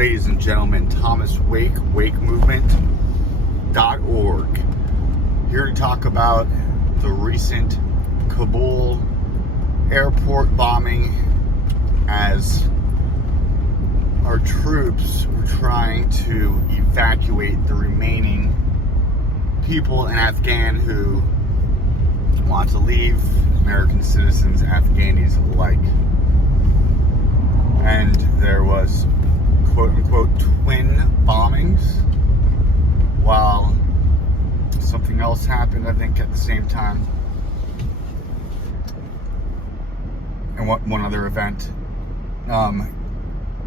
ladies and gentlemen, Thomas Wake, wakemovement.org. Here to talk about the recent Kabul Airport bombing as our troops were trying to evacuate the remaining people in Afghan who want to leave, American citizens, Afghanis alike. And there was quote-unquote twin bombings, while something else happened, I think, at the same time. And one other event.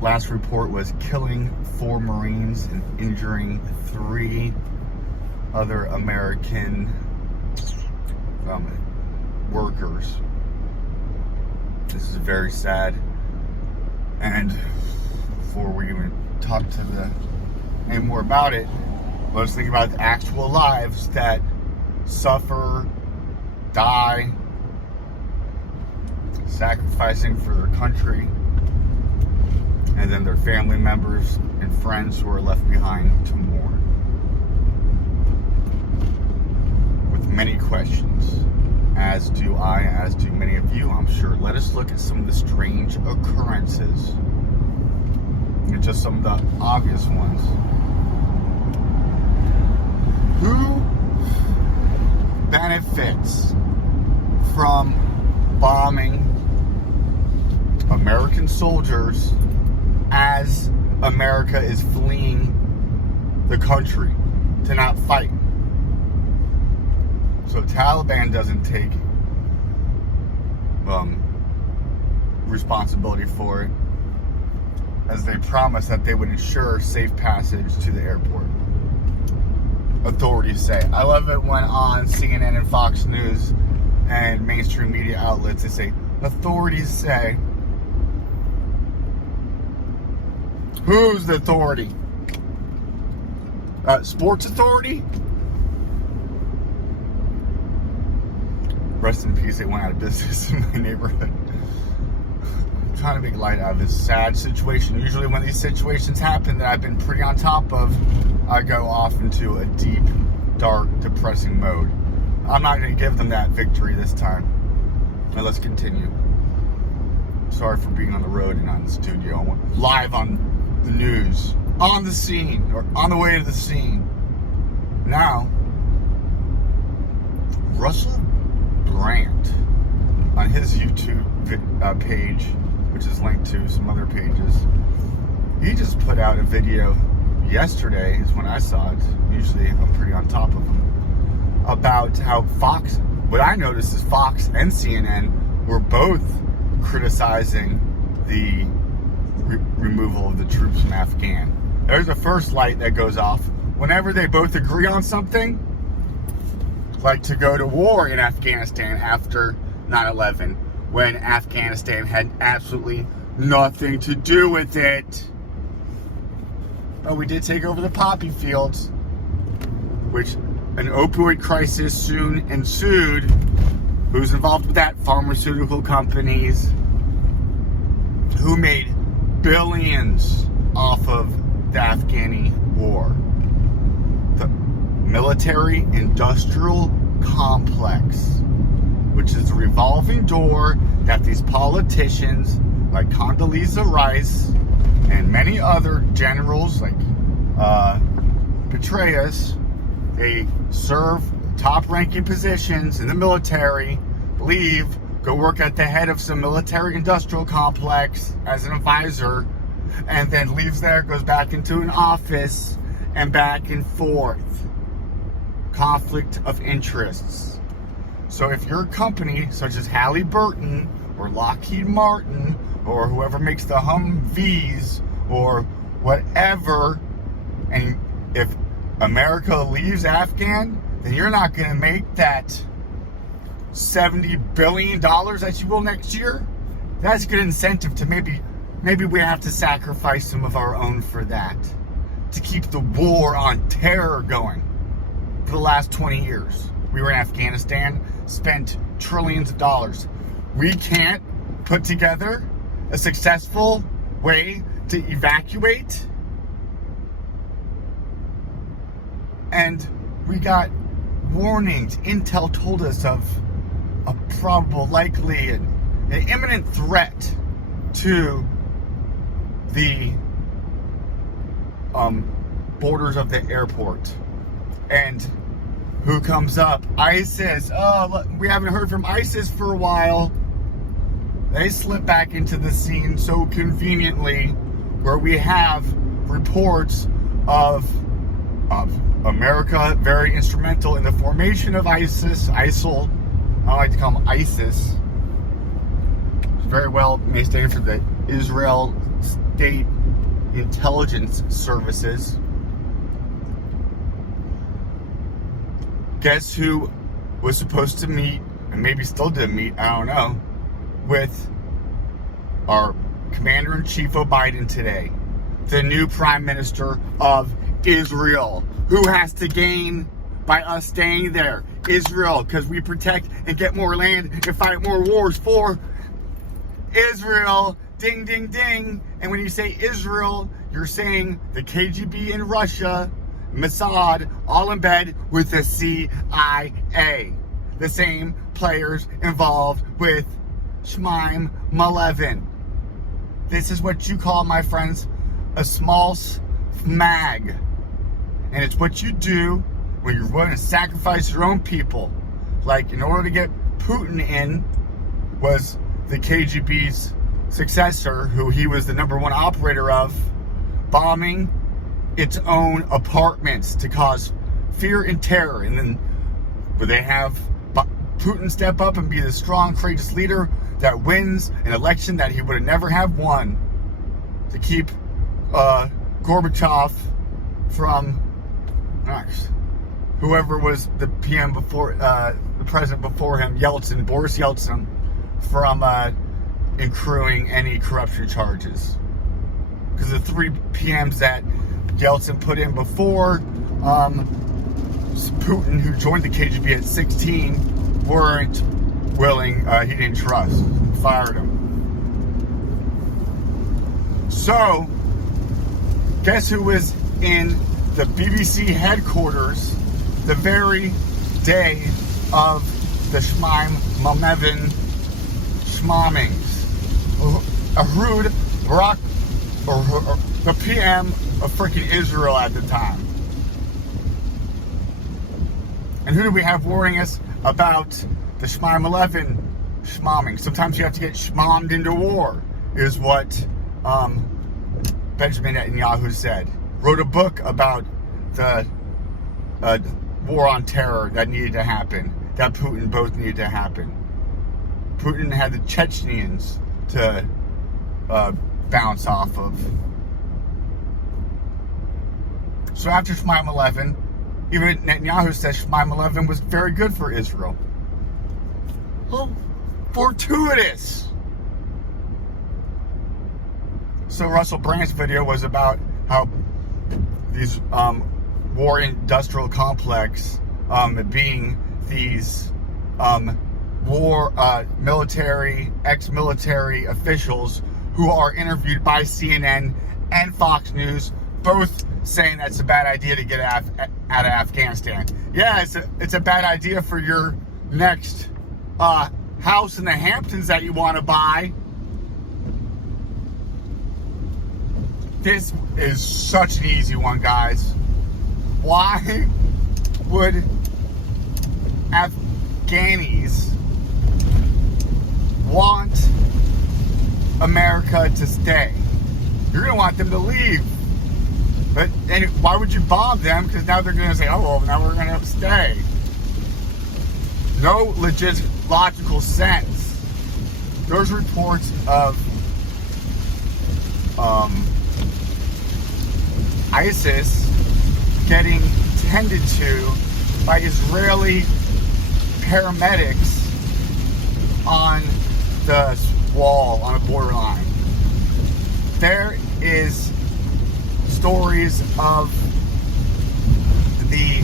Last report was killing 4 Marines and injuring 3 other American workers. This is very sad. And before we even talk to any more about it, let's think about the actual lives that suffer, die, sacrificing for their country, and then their family members and friends who are left behind to mourn. With many questions, as do I, as do many of you, I'm sure. Let us look at some of the strange occurrences, and just some of the obvious ones. Who benefits from bombing American soldiers as America is fleeing the country to not fight? So Taliban doesn't take responsibility for it, as they promised that they would ensure safe passage to the airport. Authorities say. I love it when on CNN and Fox News and mainstream media outlets they say, authorities say. Who's the authority? Sports Authority? Rest in peace, they went out of business in my neighborhood. I'm trying to make light out of this sad situation. Usually when these situations happen that I've been pretty on top of, I go off into a deep, dark, depressing mode. I'm not going to give them that victory this time. Now let's continue. Sorry for being on the road and not in the studio. I went live on the news, on the scene, or on the way to the scene. Now, Russell Brand, on his YouTube page, which is linked to some other pages, he just put out a video yesterday, is when I saw it. Usually I'm pretty on top of him, about how Fox, what I noticed is Fox and CNN were both criticizing the removal of the troops from Afghan. There's a first light that goes off whenever they both agree on something, like to go to war in Afghanistan after 9/11, when Afghanistan had absolutely nothing to do with it. But we did take over the poppy fields, which an opioid crisis soon ensued. Who's involved with that? Pharmaceutical companies who made billions off of the Afghani war. The military-industrial complex, which is a revolving door that these politicians like Condoleezza Rice and many other generals like Petraeus, they serve top-ranking positions in the military, leave, go work at the head of some military-industrial complex as an advisor, and then leaves there, goes back into an office, and back and forth. Conflict of interests. So if your company, such as Halliburton or Lockheed Martin or whoever makes the Humvees or whatever, and if America leaves Afghan, then you're not going to make that $70 billion that you will next year. That's a good incentive to maybe we have to sacrifice some of our own for that, to keep the war on terror going. For the last 20 years, we were in Afghanistan, spent trillions of dollars. We can't put together a successful way to evacuate And we got warnings. Intel told us of a probable, likely, an imminent threat to the borders of the airport. And who comes up? ISIS. Oh, look, we haven't heard from ISIS for a while. They slip back into the scene so conveniently, where we have reports of America very instrumental in the formation of ISIL. I like to call them ISIS. Very well may stand for the Israel State Intelligence Services. Guess who was supposed to meet, and maybe still did meet, I don't know, with our Commander-in-Chief of Biden today, the new Prime Minister of Israel. Who has to gain by us staying there? Israel, because we protect and get more land and fight more wars for Israel. Ding, ding, ding. And when you say Israel, you're saying the KGB in Russia, Mossad, all in bed with the CIA. The same players involved with Shmaim Malevin. This is what you call, my friends, a small mag. And it's what you do when you're willing to sacrifice your own people. Like, in order to get Putin in, was the KGB's successor, who he was the number one operator of, bombing its own apartments to cause fear and terror. And then would they have Putin step up and be the strong, courageous leader that wins an election that he would have never have won, to keep Gorbachev from whoever was the PM before, the president before him, Yeltsin, Boris Yeltsin, from accruing any corruption charges. Because the 3 PMs that Yeltsin put in before Putin, who joined the KGB at 16, weren't willing, he didn't trust, fired him. So, guess who was in the BBC headquarters the very day of the Shmaim Malevin schmommings? Ehud Barak, or the PM of freaking Israel at the time. And who do we have warning us about the Shmaim Malevin schmomming? Sometimes you have to get schmommed into war, is what Benjamin Netanyahu said. Wrote a book about the war on terror that needed to happen, that Putin both needed to happen. Putin had the Chechens to bounce off of. So after Shmaim Malevin, even Netanyahu says Shmaim Malevin was very good for Israel. Well, fortuitous. So Russell Brand's video was about how these war industrial complex being these military, ex-military officials who are interviewed by CNN and Fox News, both saying that's a bad idea to get out of Afghanistan. Yeah, it's a bad idea for your next house in the Hamptons that you want to buy. This is such an easy one, guys. Why would Afghanis want America to stay? You're going to want them to leave. But and why would you bomb them? Because now they're going to say, oh, well, now we're going to stay. No legit logical sense. There's reports of ISIS getting tended to by Israeli paramedics on the wall, on a borderline. There is stories of the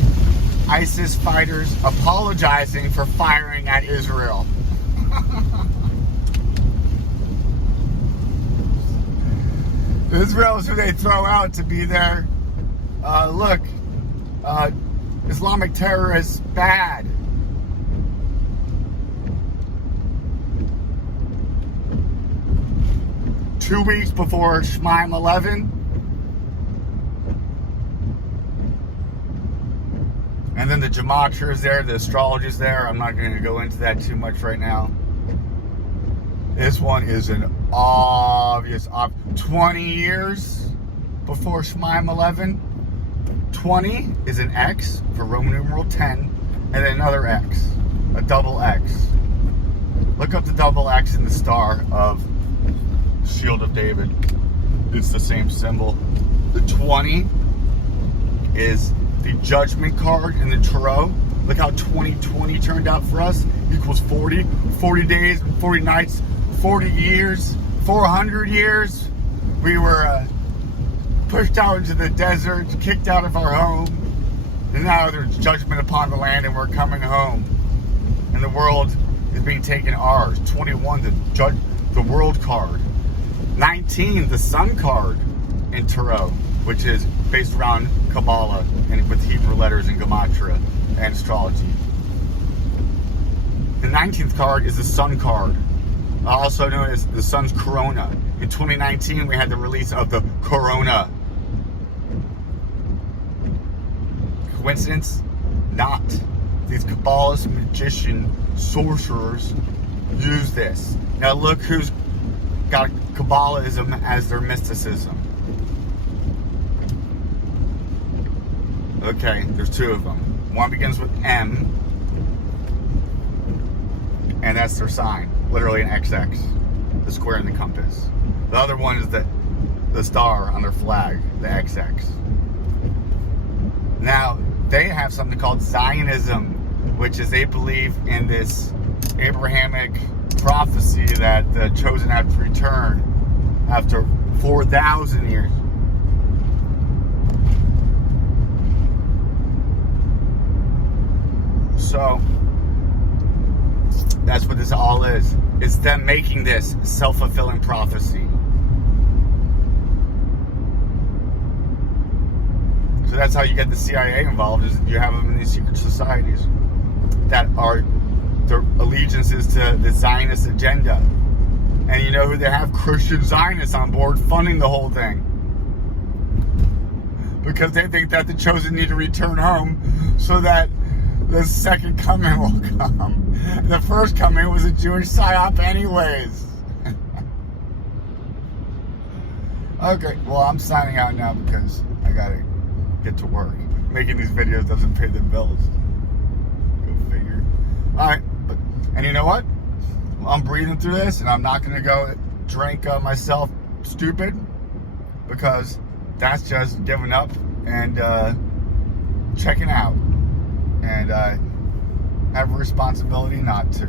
ISIS fighters apologizing for firing at Israel. Israel is who they throw out to be their, Islamic terrorists bad. Two weeks before Shemaim 11. And then the gematria is there, the astrology is there. I'm not going to go into that too much right now. This one is an obvious 20 years before Shemaim 11. 20 is an X for Roman numeral 10, and then another X, a double X. Look up the double X in the star of Shield of David. It's the same symbol. The 20 is the judgment card in the tarot. Look how 2020 turned out for us. Equals 40. 40 days, 40 nights, 40 years, 400 years. We were pushed out into the desert, kicked out of our home. And now there's judgment upon the land and we're coming home. And the world is being taken ours. 21, the world card. 19, the sun card in tarot, which is based around Kabbalah and with Hebrew letters and gematria and astrology. The 19th card is the sun card, also known as the sun's corona. In 2019, we had the release of the corona. Coincidence? Not. These Kabbalists, magician, sorcerers use this. Now look who's got Kabbalism as their mysticism. Okay, there's two of them. One begins with M, and that's their sign. Literally an XX, the square and the compass. The other one is the star on their flag, the XX. Now, they have something called Zionism, which is they believe in this Abrahamic prophecy that the chosen have to return after 4,000 years. So that's what this all is. It's them making this self-fulfilling prophecy. So that's how you get the CIA involved, is you have them in these secret societies that are their allegiances to the Zionist agenda. And you know who they have? Christian Zionists on board funding the whole thing. Because they think that the chosen need to return home so that the second coming will come. The first coming was a Jewish psyop anyways. Okay, well, I'm signing out now because I gotta get to work. Making these videos doesn't pay the bills. Go figure. Alright, and you know what? I'm breathing through this, and I'm not gonna go drink myself stupid, because that's just giving up and checking out. And I have a responsibility not to.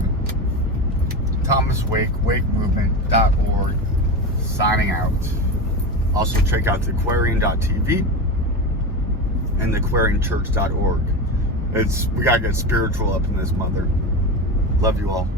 Thomas Wake, wakemovement.org, signing out. Also check out the Aquarian.tv and the aquarianchurch.org. We gotta get spiritual up in this mother. Love you all.